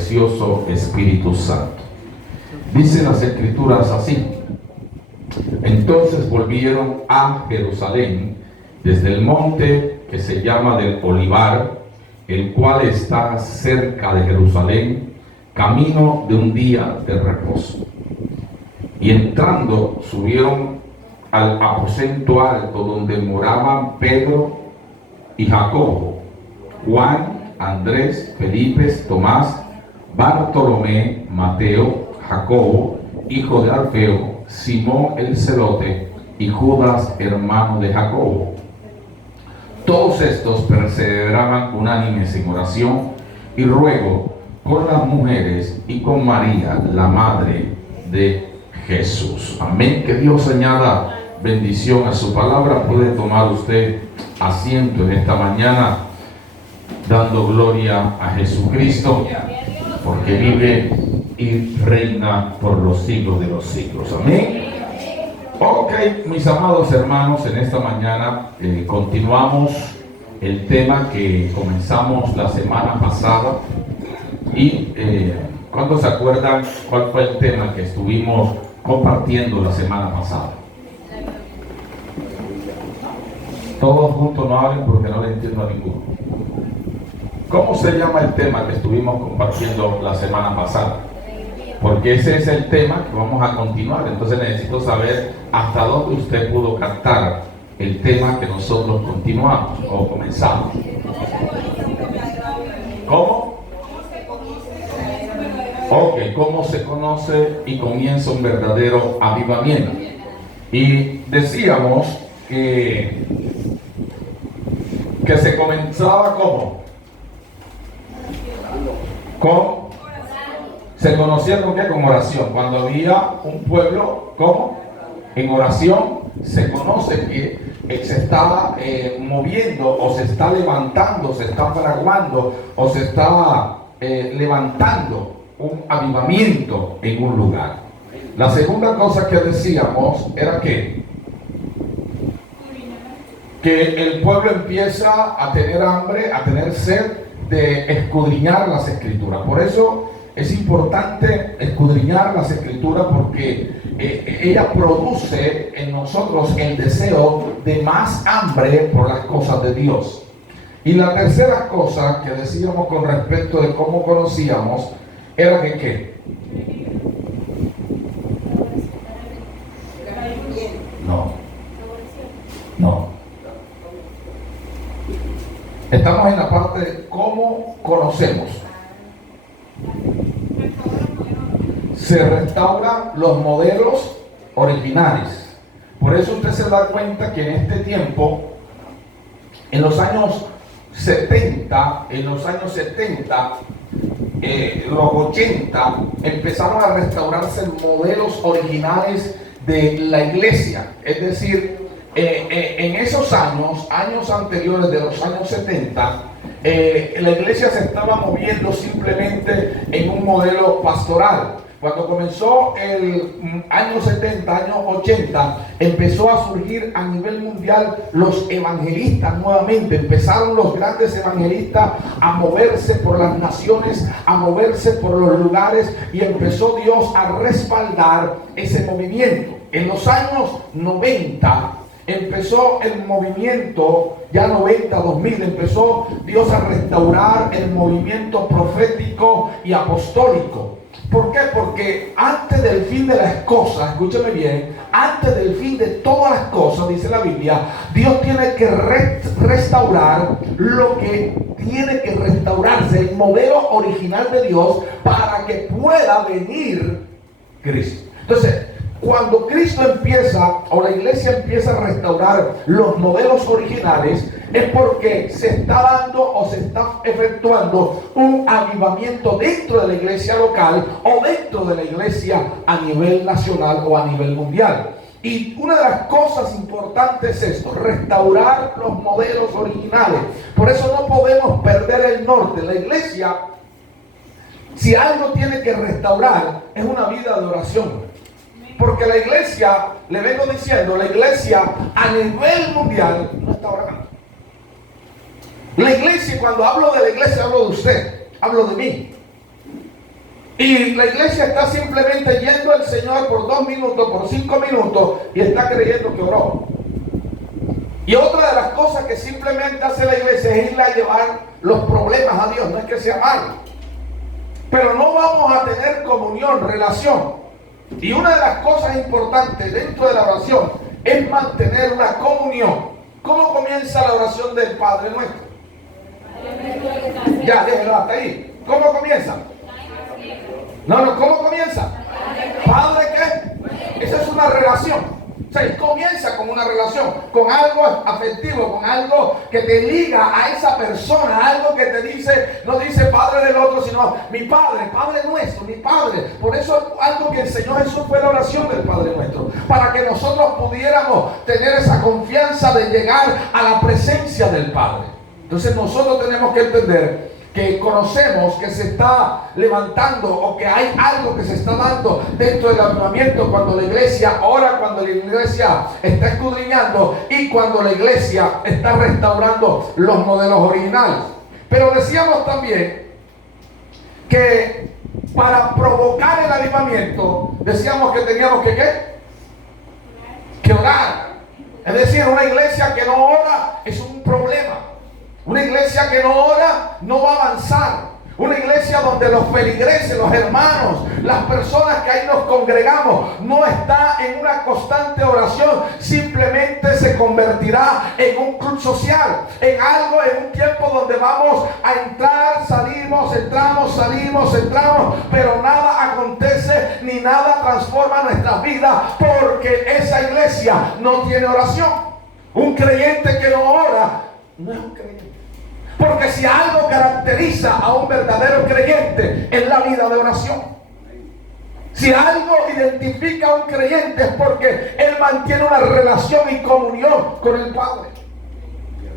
precioso Espíritu Santo. Dicen las Escrituras así: entonces volvieron a Jerusalén desde el monte que se llama del Olivar, el cual está cerca de Jerusalén, camino de un día de reposo. Y entrando, subieron al aposento alto donde moraban Pedro y Jacobo, Juan, Andrés, Felipe, Tomás, Bartolomé, Mateo, Jacobo, hijo de Alfeo, Simón el celote y Judas, hermano de Jacobo. Todos estos perseveraban unánimes en oración y ruego con las mujeres y con María, la madre de Jesús. Amén. Que Dios añada bendición a su palabra. Puede tomar usted asiento en esta mañana, dando gloria a Jesucristo, porque vive y reina por los siglos de los siglos. Amén. Ok, mis amados hermanos, en esta mañana continuamos el tema que comenzamos la semana pasada. Y ¿cuántos se acuerdan cuál fue el tema que estuvimos compartiendo la semana pasada? Todos juntos no hablen porque no le entiendo a ninguno. ¿Cómo se llama el tema que estuvimos compartiendo la semana pasada? Porque ese es el tema que vamos a continuar. Entonces necesito saber hasta dónde usted pudo captar el tema que nosotros continuamos o comenzamos. ¿Cómo? Ok, ¿cómo se conoce y comienza un verdadero avivamiento? Y decíamos que se comenzaba se conocía con qué, con oración. Cuando había un pueblo, ¿cómo? En oración se conoce que se está moviendo o se está levantando, se está fraguando o se está levantando un avivamiento en un lugar. La segunda cosa que decíamos era que el pueblo empieza a tener hambre, a tener sed de escudriñar las Escrituras. Por eso es importante escudriñar las Escrituras, porque ella produce en nosotros el deseo de más hambre por las cosas de Dios. Y la tercera cosa que decíamos con respecto de cómo conocíamos era que ¿qué? No. Estamos en la parte de cómo conocemos. Se restauran los modelos originales. Por eso usted se da cuenta que en este tiempo, en los años 70, los 80, empezaron a restaurarse modelos originales de la iglesia. Es decir, en esos años anteriores de los años 70, la iglesia se estaba moviendo simplemente en un modelo pastoral. Cuando comenzó el año 70, año 80, empezó a surgir a nivel mundial los evangelistas nuevamente. Empezaron los grandes evangelistas a moverse por las naciones, a moverse por los lugares, y empezó Dios a respaldar ese movimiento. En los años 90 empezó el movimiento, ya 90, 2000, empezó Dios a restaurar el movimiento profético y apostólico. ¿Por qué? Porque antes del fin de las cosas, escúchame bien, antes del fin de todas las cosas, dice la Biblia, Dios tiene que restaurar lo que tiene que restaurarse, el modelo original de Dios, para que pueda venir Cristo. Entonces, cuando Cristo empieza, o la iglesia empieza a restaurar los modelos originales, es porque se está dando o se está efectuando un avivamiento dentro de la iglesia local o dentro de la iglesia a nivel nacional o a nivel mundial. Y una de las cosas importantes es esto: restaurar los modelos originales. Por eso no podemos perder el norte. La iglesia, si algo tiene que restaurar, es una vida de oración. Porque la iglesia, le vengo diciendo, la iglesia a nivel mundial no está orando. La iglesia, cuando hablo de la iglesia, hablo de usted, hablo de mí. Y la iglesia está simplemente yendo al Señor por 2 minutos, por 5 minutos, y está creyendo que oró. Y otra de las cosas que simplemente hace la iglesia es irle a llevar los problemas a Dios. No es que sea malo, pero no vamos a tener comunión, relación. Y una de las cosas importantes dentro de la oración es mantener una comunión. ¿Cómo comienza la oración del Padre Nuestro? Ya, déjenlo hasta ahí. ¿Cómo comienza? No, ¿cómo comienza? ¿Padre qué? Esa es una relación. O sea, y comienza con una relación, con algo afectivo, con algo que te liga a esa persona, algo que te dice, no dice Padre del otro, sino mi Padre, Padre nuestro, mi Padre. Por eso algo que enseñó Jesús fue la oración del Padre nuestro, para que nosotros pudiéramos tener esa confianza de llegar a la presencia del Padre. Entonces nosotros tenemos que entender que conocemos que se está levantando o que hay algo que se está dando dentro del avivamiento cuando la iglesia ora, cuando la iglesia está escudriñando y cuando la iglesia está restaurando los modelos originales. Pero decíamos también que para provocar el avivamiento, decíamos que teníamos que ¿qué? Que orar. Es decir, una iglesia que no ora es un problema. Una iglesia que no ora no va a avanzar. Una iglesia donde los feligreses, los hermanos, las personas que ahí nos congregamos, no está en una constante oración, simplemente se convertirá en un club social, en algo, en un tiempo donde vamos a entrar, salimos, entramos, salimos, entramos, pero nada acontece ni nada transforma nuestras vidas porque esa iglesia no tiene oración. Un creyente que no ora no es un creyente. Porque si algo caracteriza a un verdadero creyente es la vida de oración. Si algo identifica a un creyente es porque él mantiene una relación y comunión con el Padre.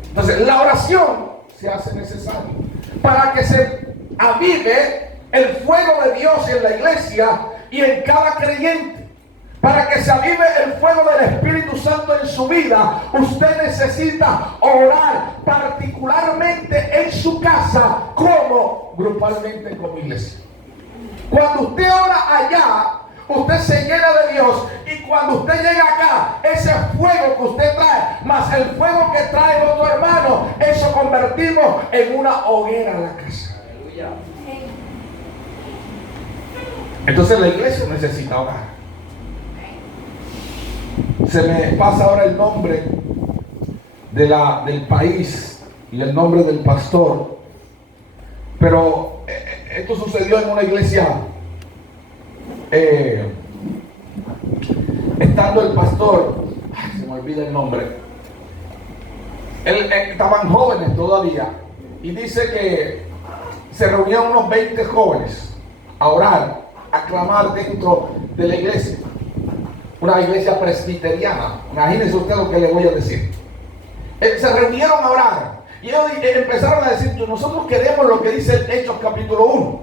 Entonces la oración se hace necesaria para que se avive el fuego de Dios en la iglesia y en cada creyente. Para que se avive el fuego del Espíritu Santo en su vida, usted necesita orar particularmente en su casa como grupalmente como iglesia. Cuando usted ora allá, usted se llena de Dios y cuando usted llega acá, ese fuego que usted trae, más el fuego que trae el otro hermano, eso convertimos en una hoguera en la casa. Entonces la iglesia necesita orar. Se me pasa ahora el nombre del país y el nombre del pastor, pero esto sucedió en una iglesia estando el pastor, se me olvida el nombre, estaban jóvenes todavía y dice que se reunían unos 20 jóvenes a orar, a clamar dentro de la iglesia. Una iglesia presbiteriana. Imagínense usted lo que le voy a decir. Se reunieron a orar y ellos empezaron a decir: nosotros queremos lo que dice Hechos capítulo 1.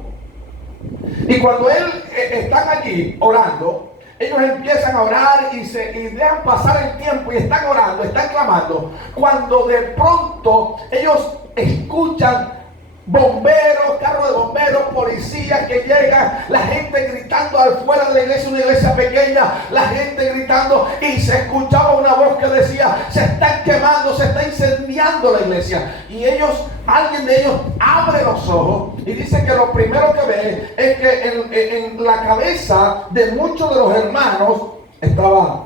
Y cuando están allí orando, ellos empiezan a orar y dejan pasar el tiempo y están orando, están clamando, cuando de pronto ellos escuchan bomberos, carros de bomberos, policías que llegan, la gente gritando afuera de la iglesia, una iglesia pequeña, la gente gritando, y se escuchaba una voz que decía: se están quemando, se está incendiando la iglesia. Y alguien de ellos abre los ojos y dice que lo primero que ve es que en la cabeza de muchos de los hermanos estaba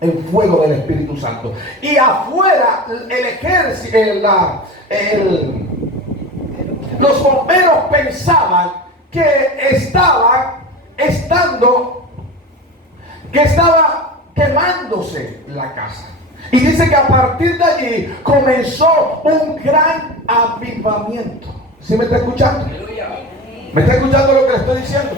el fuego del Espíritu Santo, y afuera el ejército, los bomberos pensaban que estaba quemándose la casa. Y dice que a partir de allí comenzó un gran avivamiento. ¿Sí me está escuchando? ¿Me está escuchando lo que le estoy diciendo?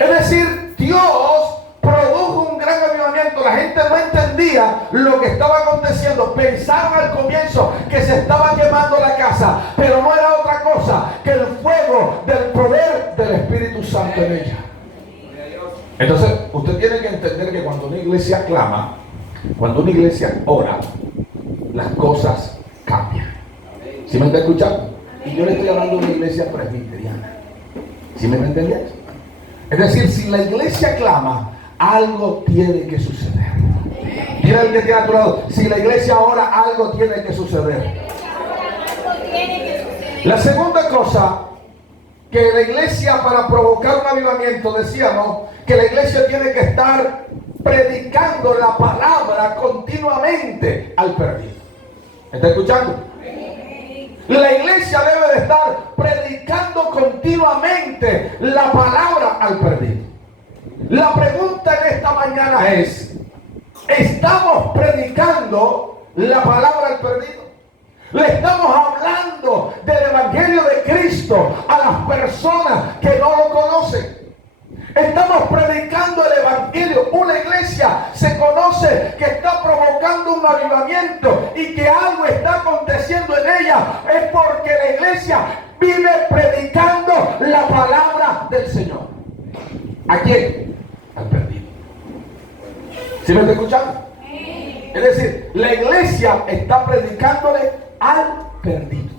Es decir, Dios produjo un gran avivamiento. La gente no entendía lo que estaba aconteciendo. Pensaron al comienzo que se estaba quemando la casa, pero no era otra cosa que el fuego del poder del Espíritu Santo en ella. Entonces usted tiene que entender que cuando una iglesia clama, cuando una iglesia ora, las cosas cambian. ¿Sí me está escuchando? Y yo le estoy hablando de una iglesia presbiteriana. ¿Sí me está entendiendo? Es decir, si la iglesia clama, algo tiene que suceder. Mira el que tiene a tu lado. Si la iglesia ora, algo tiene que suceder. La segunda cosa, que la iglesia, para provocar un avivamiento, decíamos que la iglesia tiene que estar predicando la palabra continuamente al perdido. ¿Está escuchando? La iglesia debe de estar predicando continuamente la palabra al perdido. La pregunta en esta mañana es: ¿estamos predicando la palabra al perdido? ¿Le estamos hablando del evangelio de Cristo a las personas que no lo conocen? Estamos predicando el evangelio. Una iglesia se conoce que está provocando un avivamiento y que algo está aconteciendo en ella. Es porque la iglesia vive predicando la palabra del Señor. ¿A quién? Al perdido. ¿Sí me está escuchando? Es decir, la iglesia está predicándole al perdido.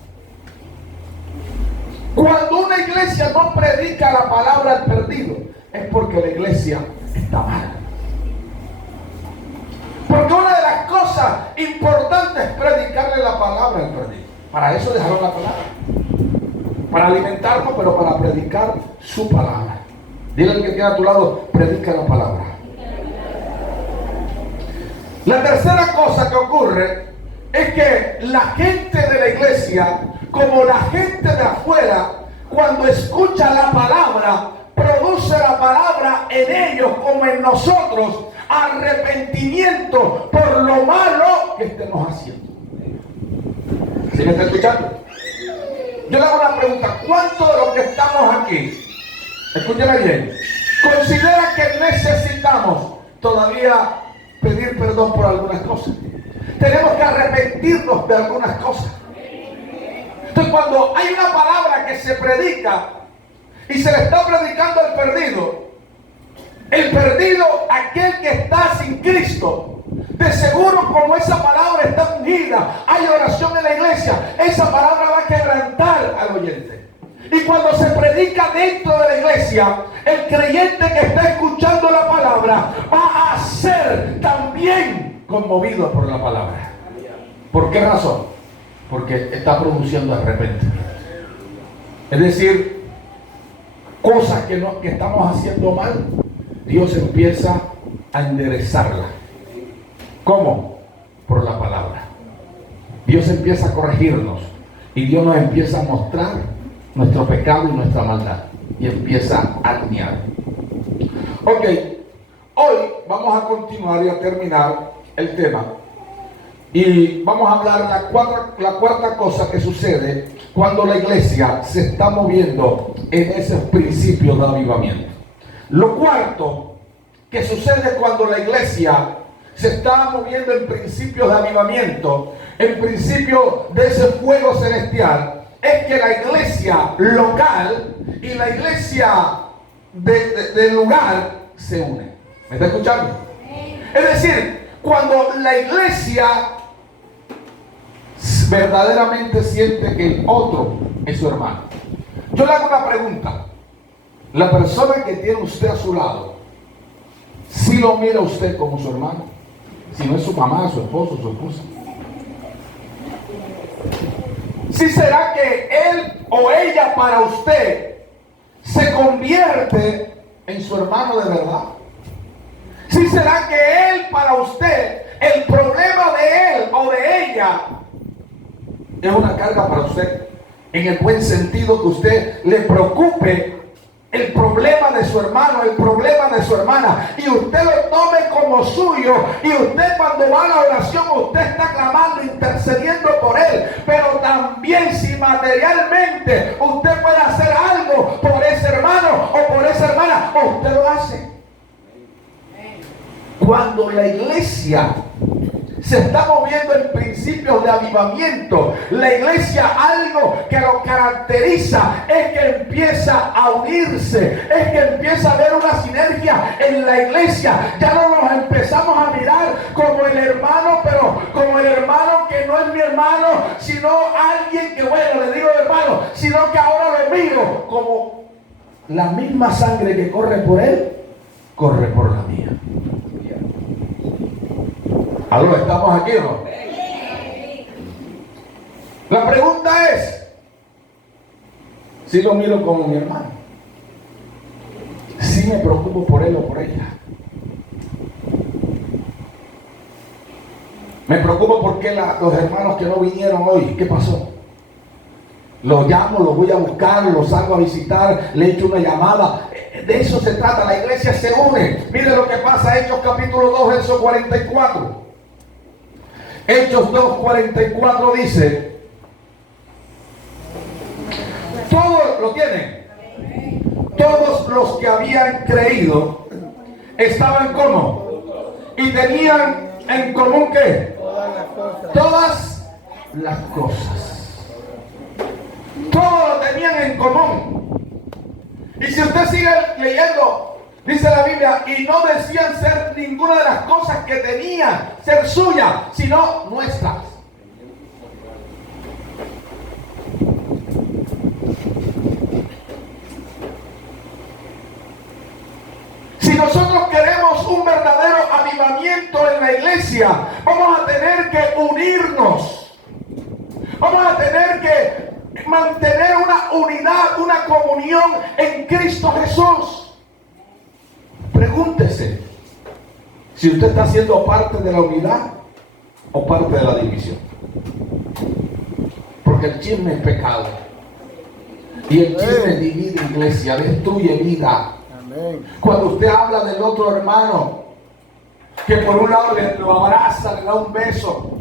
Cuando una iglesia no predica la palabra al perdido, es porque la iglesia está mal. Porque una de las cosas importantes es predicarle la palabra al perdido. Para eso dejaron la palabra. Para alimentarnos, pero para predicar su palabra. Dile al que tiene a tu lado: predica la palabra. La tercera cosa que ocurre es que la gente de la iglesia, como la gente de afuera, cuando escucha la palabra, produce la palabra en ellos como en nosotros arrepentimiento por lo malo que estemos haciendo. ¿Sí me está escuchando? Yo le hago una pregunta: ¿cuántos de los que estamos aquí, escúchame bien, considera que necesitamos todavía pedir perdón por algunas cosas? Tenemos que arrepentirnos de algunas cosas. Entonces, cuando hay una palabra que se predica y se le está predicando al perdido, aquel que está sin Cristo, de seguro, como esa palabra está ungida, hay oración en la iglesia, esa palabra va a quebrantar al oyente. Y cuando se predica dentro de la iglesia, el creyente que está escuchando la palabra va a ser también conmovido por la palabra. ¿Por qué razón? Porque está produciendo arrepentimiento. Es decir, cosas que estamos haciendo mal, Dios empieza a enderezarla. ¿Cómo? Por la palabra. Dios empieza a corregirnos y Dios nos empieza a mostrar nuestro pecado y nuestra maldad y empieza a alinear. Ok, hoy vamos a continuar y a terminar el tema y vamos a hablar la cuarta cosa que sucede cuando la iglesia se está moviendo en esos principios de avivamiento. Lo cuarto que sucede cuando la iglesia se está moviendo en principios de avivamiento, en principio de ese fuego celestial, es que la iglesia local y la iglesia del lugar se unen. ¿Me está escuchando? Es decir, cuando la iglesia verdaderamente siente que el otro es su hermano. Yo le hago una pregunta: la persona que tiene usted a su lado, ¿sí lo mira usted como su hermano? Si no es su mamá, su esposo, su esposa. ¿Sí será que él o ella para usted se convierte en su hermano de verdad? ¿Sí será que él para usted, el problema de él o de ella es una carga para usted? En el buen sentido, que usted le preocupe el problema de su hermano, el problema de su hermana, y usted lo tome como suyo, y usted cuando va a la oración, usted está clamando, intercediendo por él. Pero también, si materialmente usted puede hacer algo por ese hermano o por esa hermana, usted lo hace. Cuando la iglesia se está moviendo en principios de avivamiento, la iglesia, algo que lo caracteriza es que empieza a unirse, es que empieza a haber una sinergia en la iglesia. Ya no nos empezamos a mirar como el hermano, pero como el hermano que no es mi hermano, sino alguien que, bueno, le digo hermano, sino que ahora lo miro como la misma sangre que corre por él, corre por la mía. ¿Aló? ¿Estamos aquí o no? La pregunta es, si lo miro como mi hermano, si me preocupo por él o por ella. Me preocupo porque los hermanos que no vinieron hoy, ¿qué pasó? Los llamo, los voy a buscar, los salgo a visitar, le echo una llamada. De eso se trata, la iglesia se une. Mire lo que pasa, Hechos capítulo 2, verso 44. Hechos 2, 44 dice, todos lo tienen. Todos los que habían creído estaban como y tenían en común ¿qué? Todas las cosas. Todos lo tenían en común. Y si usted sigue leyendo, dice la Biblia, y no decían ser ninguna de las cosas que tenían ser suyas, sino nuestras. Si nosotros queremos un verdadero avivamiento en la iglesia, vamos a tener que unirnos. Vamos a tener que mantener una unidad, una comunión en Cristo Jesús. Pregúntese si usted está siendo parte de la unidad o parte de la división. Porque el chisme es pecado. Y el chisme divide iglesia, destruye vida. Cuando usted habla del otro hermano, que por un lado lo abraza, le da un beso,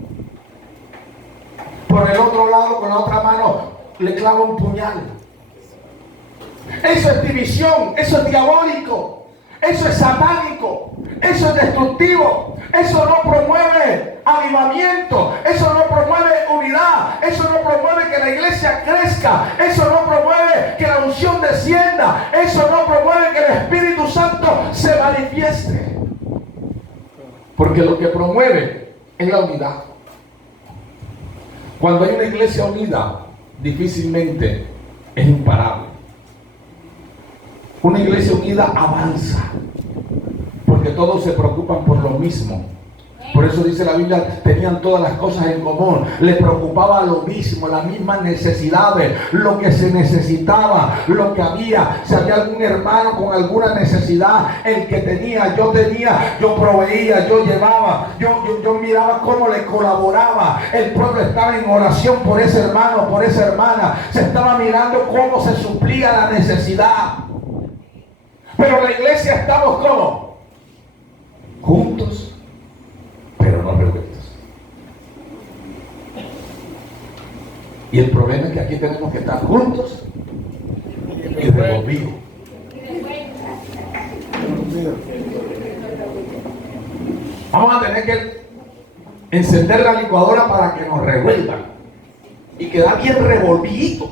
por el otro lado con la otra mano le clava un puñal. Eso es división, eso es diabólico, eso es satánico, eso es destructivo, eso no promueve avivamiento, eso no promueve unidad, eso no promueve que la iglesia crezca, eso no promueve que la unción descienda, eso no promueve que el Espíritu Santo se manifieste. Porque lo que promueve es la unidad. Cuando hay una iglesia unida, difícilmente es imparable. Una iglesia unida avanza, porque todos se preocupan por lo mismo. Por eso dice la Biblia, tenían todas las cosas en común, les preocupaba lo mismo, las mismas necesidades, lo que se necesitaba, lo que había. Si había algún hermano con alguna necesidad, el que tenía, yo proveía, yo llevaba, yo miraba cómo le colaboraba. El pueblo estaba en oración por ese hermano, por esa hermana, se estaba mirando cómo se suplía la necesidad. Pero la iglesia estamos ¿cómo? Juntos, pero no revueltos. Y el problema es que aquí tenemos que estar juntos y revolvidos. Vamos a tener que encender la licuadora para que nos revuelvan y quedar bien revolvidito.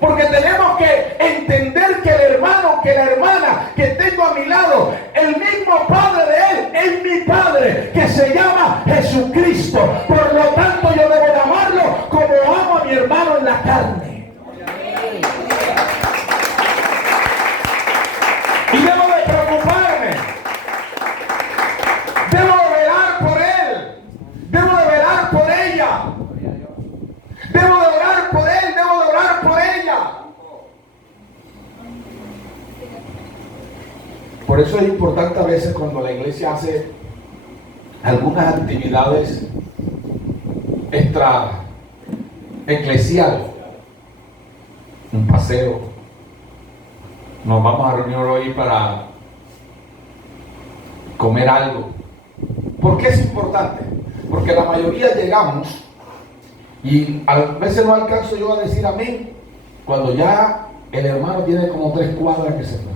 Porque tenemos que entender que el hermano, que la hermana que tengo a mi lado, el mismo padre de él es mi padre, que se llama Jesucristo. Por lo tanto, yo debo de amarlo como amo a mi hermano en la carne. Y debo de preocuparme. Debo de velar por él. Debo de velar por ella. Debo de orar por él, debo de orar por ella. Por eso es importante a veces cuando la iglesia hace algunas actividades extra eclesiales, un paseo, nos vamos a reunir hoy para comer algo. ¿Por qué es importante? Porque la mayoría llegamos y a veces no alcanzo yo a decir amén cuando ya el hermano tiene como 3 cuadras que se fue.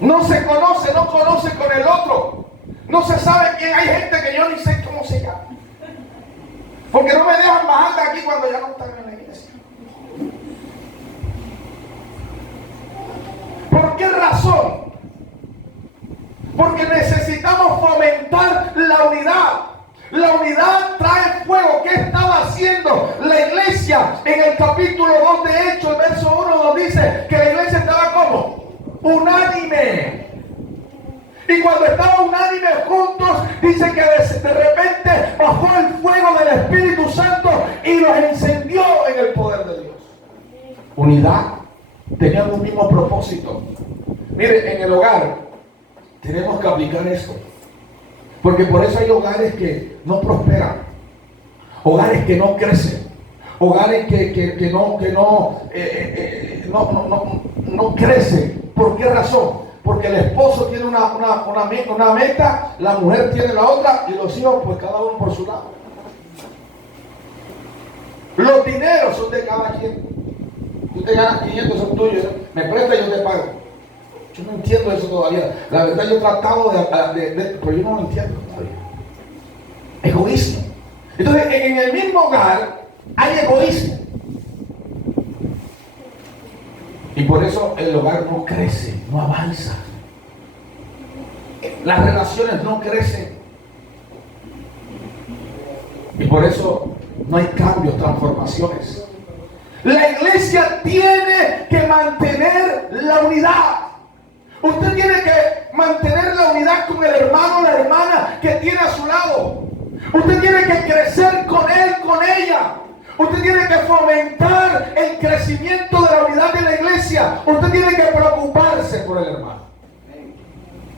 No se conoce, no conoce con el otro. No se sabe quién. Hay gente que yo ni sé cómo se llama. Porque no me dejan bajar de aquí cuando ya no están en la iglesia. ¿Por qué razón? Porque necesitamos fomentar la unidad. La unidad trae fuego. ¿Qué estaba haciendo la iglesia iglesia, en el capítulo 2 de Hechos, el verso 1 nos dice que la iglesia estaba como unánime. Y cuando estaban unánime juntos, dice que de repente bajó el fuego del Espíritu Santo y los encendió en el poder de Dios. Unidad, tenían un mismo propósito. Mire, en el hogar tenemos que aplicar esto, porque por eso hay hogares que no prosperan, hogares que no crecen, hogares que no crecen. ¿Por qué razón? Porque el esposo tiene una meta, la mujer tiene la otra y los hijos pues cada uno por su lado. Los dineros son de cada quien. Tú te ganas 500, son tuyos, ¿no? Me presta y yo te pago. Yo no entiendo eso todavía. La verdad yo he tratado pero yo no lo entiendo todavía. Egoísmo. Entonces en el mismo hogar hay egoísmo. Y por eso el hogar no crece, no avanza. Las relaciones no crecen. Y por eso no hay cambios, transformaciones. La iglesia tiene que mantener la unidad. Usted tiene que mantener la unidad con el hermano o la hermana que tiene a su lado. Usted tiene que crecer con él, con ella. Usted tiene que fomentar el crecimiento de la unidad de la iglesia. Usted tiene que preocuparse por el hermano.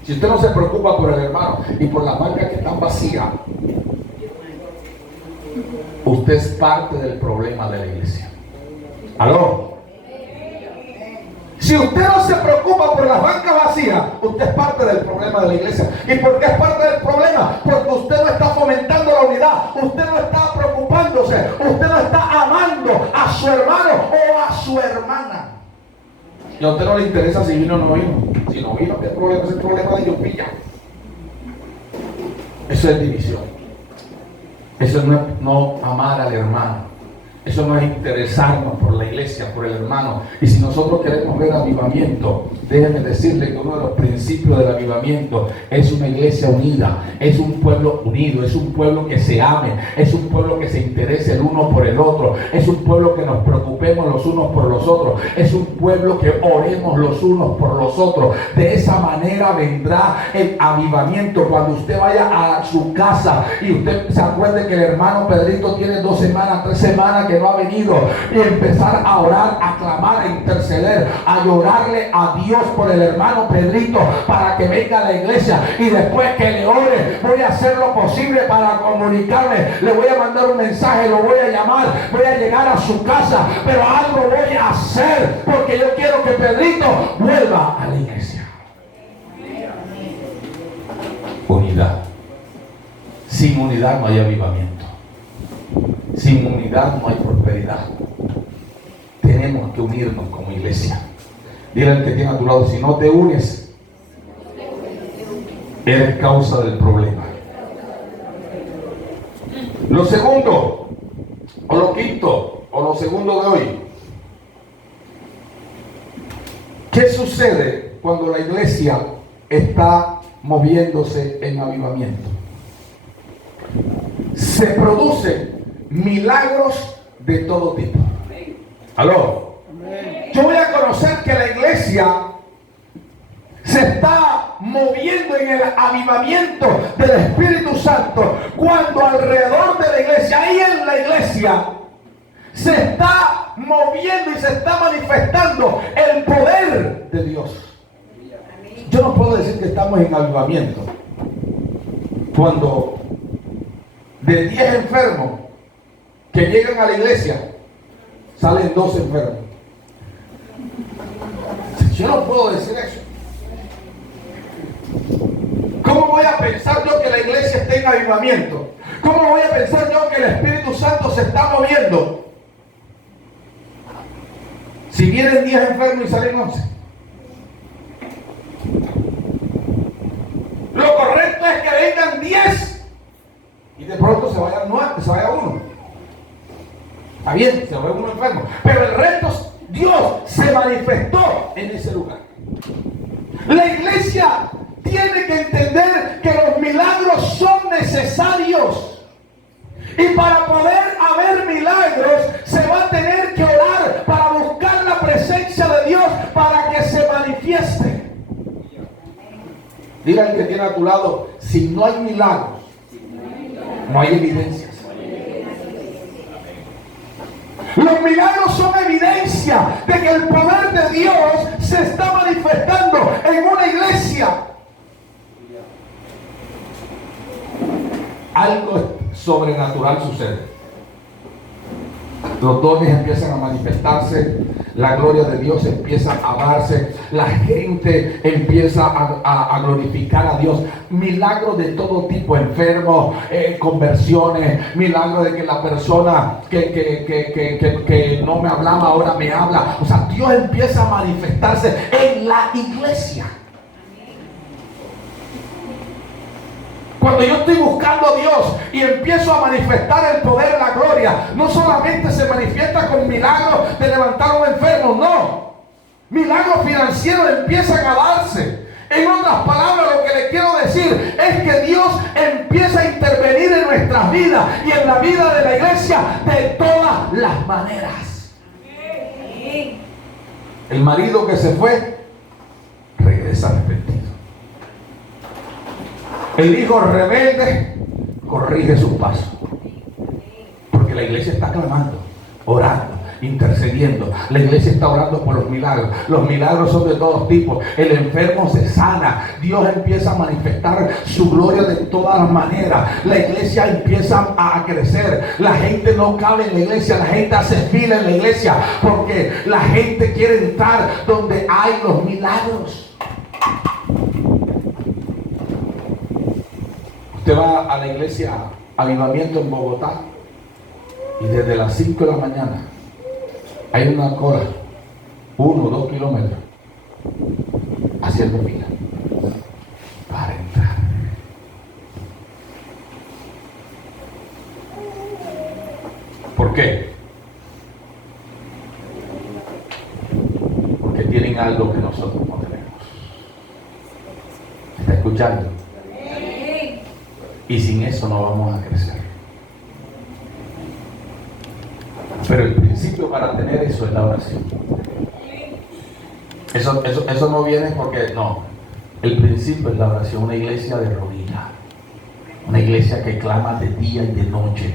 Si usted no se preocupa por el hermano y por las bancas que están vacías, usted es parte del problema de la iglesia. ¿Aló? Si usted no se preocupa por las bancas vacías, usted es parte del problema de la iglesia. ¿Y por qué es parte del problema? Porque usted no está fomentando la unidad, usted no está preocupándose, usted no está amando a su hermano o a su hermana. Y a usted no le interesa si vino o no vino. Si no vino, ¿qué problema? Es el problema de ellos, pilla. Eso es división. Eso no es no amar al hermano. Eso no es interesarnos por la iglesia, por el hermano. Y si nosotros queremos ver avivamiento, déjenme decirle que uno de los principios del avivamiento es una iglesia unida, es un pueblo unido, es un pueblo que se ame, es un pueblo que se interese el uno por el otro, es un pueblo que nos preocupemos los unos por los otros, es un pueblo que oremos los unos por los otros. De esa manera vendrá el avivamiento. Cuando usted vaya a su casa y usted se acuerde que el hermano Pedrito tiene 2 semanas, 3 semanas que no ha venido, y empezar a orar, a clamar, a interceder, a llorarle a Dios por el hermano Pedrito para que venga a la iglesia. Y después que le ore, voy a hacer lo posible para comunicarle, le voy a mandar un mensaje, lo voy a llamar, voy a llegar a su casa, pero algo voy a hacer porque yo quiero que Pedrito vuelva a la iglesia. Unidad. Sin unidad no hay avivamiento. Sin unidad no hay prosperidad. Tenemos que unirnos como iglesia. Dile al que tiene a tu lado, si no te unes, eres causa del problema. Lo segundo, o lo quinto, o lo segundo de hoy. ¿Qué sucede cuando la iglesia está moviéndose en avivamiento? Se producen milagros de todo tipo. ¿Aló? Yo voy a conocer que la iglesia se está moviendo en el avivamiento del Espíritu Santo cuando alrededor de la iglesia, ahí en la iglesia, se está moviendo y se está manifestando el poder de Dios. Yo no puedo decir que estamos en avivamiento cuando de 10 enfermos que llegan a la iglesia salen 2 enfermos. Yo no puedo decir eso. ¿Cómo voy a pensar yo que la iglesia está en avivamiento? ¿Cómo voy a pensar yo que el Espíritu Santo se está moviendo si vienen 10 enfermos y salen 11? Lo correcto es que vengan 10 y de pronto se vaya 9, se vaya 1. Está bien, se va uno enfermo, pero el resto, Dios se manifestó en ese lugar. La iglesia tiene que entender que los milagros son necesarios Y para poder haber milagros, se va a tener que orar para buscar la presencia de Dios para que se manifieste. Dile al que tiene a tu lado, si no hay milagros, no hay evidencias. Los milagros son evidencia de que el poder de Dios se está manifestando en una iglesia. Algo sobrenatural sucede. Los dones empiezan a manifestarse, la gloria de Dios empieza a darse, la gente empieza a glorificar a Dios. Milagros de todo tipo, enfermos, conversiones, milagros de que la persona que no me hablaba ahora me habla. O sea, Dios empieza a manifestarse en la iglesia. Cuando yo estoy buscando a Dios y empiezo a manifestar el poder de la gloria, no solamente se manifiesta con milagros de levantar a un enfermo, no. Milagros financieros empiezan a darse. En otras palabras, lo que le quiero decir es que Dios empieza a intervenir en nuestras vidas y en la vida de la iglesia de todas las maneras. El marido que se fue, regresa arrepentido. El hijo rebelde corrige sus pasos. Porque la iglesia está clamando, orando, intercediendo. La iglesia está orando por los milagros. Los milagros son de todos tipos. El enfermo se sana. Dios empieza a manifestar su gloria de todas las maneras. La iglesia empieza a crecer. La gente no cabe en la iglesia. La gente hace fila en la iglesia porque la gente quiere entrar donde hay los milagros. Usted va a la iglesia Avivamiento en Bogotá y desde las 5 de la mañana hay una cola, 1 o 2 kilómetros, haciendo fila para entrar. ¿Por qué? Porque tienen algo que nosotros no tenemos. ¿Está escuchando? Y sin eso no vamos a crecer. Pero el principio para tener eso es la oración. Eso no viene porque no. El principio es la oración. Una iglesia de rodillas. Una iglesia que clama de día y de noche.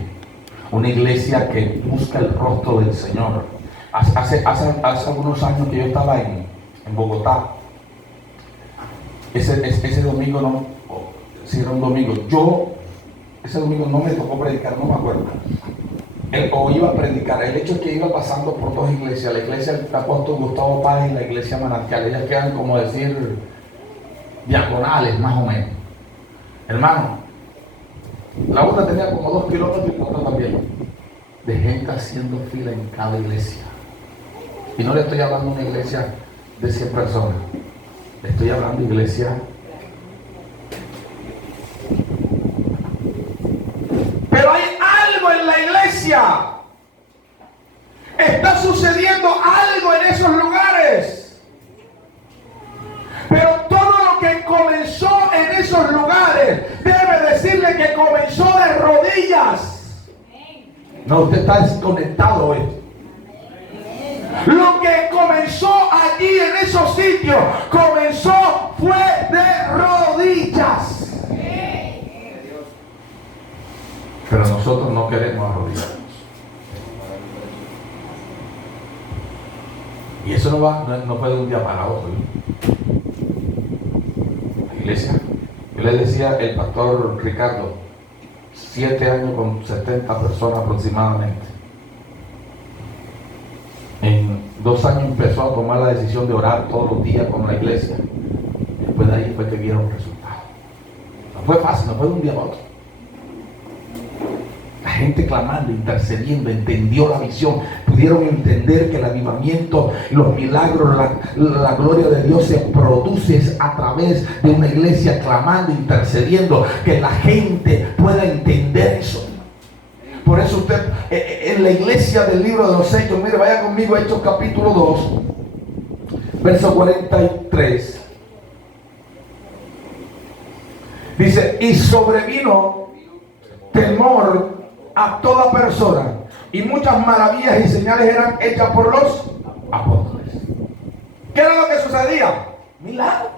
Una iglesia que busca el rostro del Señor. Hace algunos años que yo estaba en Bogotá. Ese domingo no. Si era un domingo, ese domingo no me tocó predicar, no me acuerdo. O iba a predicar. El hecho es que iba pasando por dos iglesias, la iglesia del apóstol Gustavo Páez y la iglesia Manantial. Ellas quedan, como decir, diagonales, más o menos. Hermano, la otra tenía como 2 kilómetros y la otra también. De gente haciendo fila en cada iglesia. Y no le estoy hablando de una iglesia de 100 personas. Le estoy hablando de iglesia. Pero hay algo en la iglesia. Está sucediendo algo en esos lugares. Pero todo lo que comenzó en esos lugares, debe decirle que comenzó de rodillas. No, usted está desconectado hoy. Lo que comenzó allí en esos sitios, comenzó fue de rodillas. Pero nosotros no queremos arrodillarnos. Y eso no fue de un día para otro. La iglesia, yo le decía el pastor Ricardo, 7 años con 70 personas aproximadamente. En 2 años empezó a tomar la decisión de orar todos los días con la iglesia. Después de ahí fue que vieron resultados. No fue fácil, no fue de un día para otro. La gente clamando, intercediendo, entendió la visión, pudieron entender que el avivamiento, los milagros, la gloria de Dios se produce a través de una iglesia clamando, intercediendo, que la gente pueda entender eso. Por eso usted, en la iglesia del libro de los Hechos, mire, vaya conmigo a Hechos capítulo 2, verso 43. Dice, y sobrevino temor a toda persona, y muchas maravillas y señales eran hechas por los apóstoles. ¿Qué era lo que sucedía? Milagros,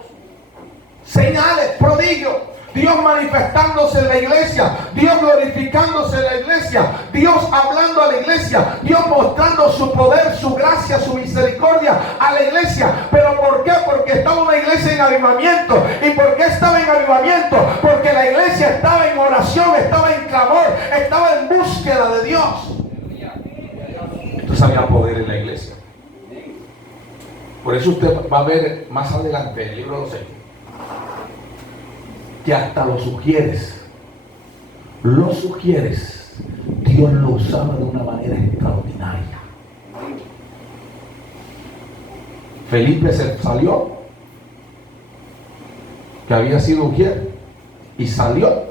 señales, prodigios. Dios manifestándose en la iglesia, Dios glorificándose en la iglesia, Dios hablando a la iglesia, Dios mostrando su poder, su gracia, su misericordia a la iglesia. ¿Pero por qué? Porque estaba una iglesia en avivamiento. ¿Y por qué estaba en avivamiento? Porque la iglesia estaba en oración, estaba en clamor, estaba en búsqueda de Dios. Entonces había poder en la iglesia. Por eso usted va a ver más adelante en el libro de los Hechos que hasta los sugieres, Dios lo usaba de una manera extraordinaria. Felipe se salió, que había sido ujier, y salió,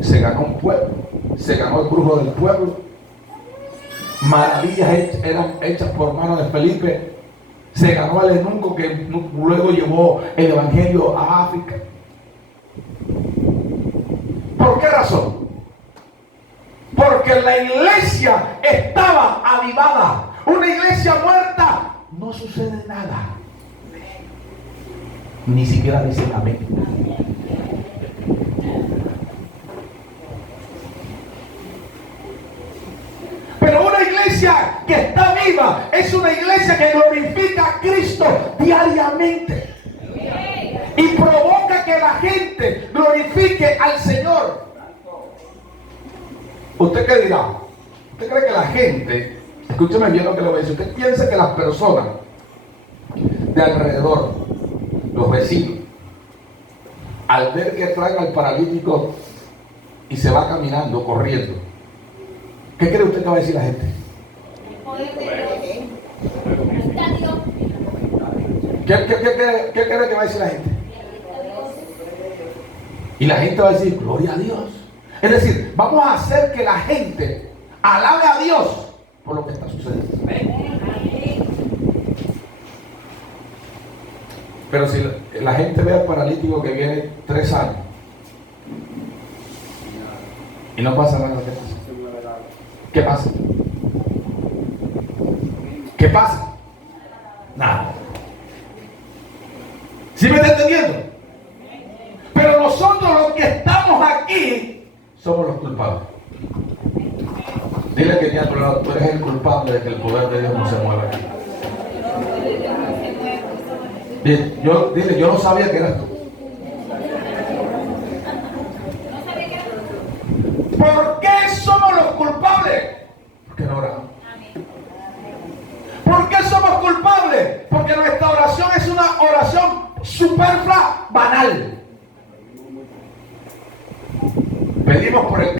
se ganó un pueblo, se ganó el brujo del pueblo. Maravillas eran hechas por mano de Felipe. Se ganó al eunuco que luego llevó el evangelio a África. ¿Por qué razón? Porque la iglesia estaba avivada. Una iglesia muerta, no sucede nada. Ni siquiera dicen amén. Pero una iglesia que está viva es una iglesia que glorifica a Cristo diariamente y provoca que la gente glorifique al Señor. ¿Usted qué dirá? ¿Usted cree que la gente, escúcheme bien lo que le voy a decir, usted piensa que las personas de alrededor, los vecinos, al ver que traen al paralítico y se va caminando, corriendo, ¿qué cree usted que va a decir la gente? ¿Qué cree que va a decir la gente? Y la gente va a decir, gloria a Dios. Es decir, vamos a hacer que la gente alabe a Dios por lo que está sucediendo. Pero si la gente ve al paralítico que viene 3 años y no pasa nada, ¿qué pasa? ¿Qué pasa? Nada. ¿Sí me está entendiendo? Pero nosotros los que estamos aquí somos los culpables. Dile que tiene a tu lado, tú eres el culpable de que el poder de Dios no se mueva aquí. Dile, yo no sabía que eras tú. ¿Por qué somos los culpables? Porque no oramos. ¿Por qué somos culpables? Porque nuestra oración es una oración superflua, banal. Pedimos por el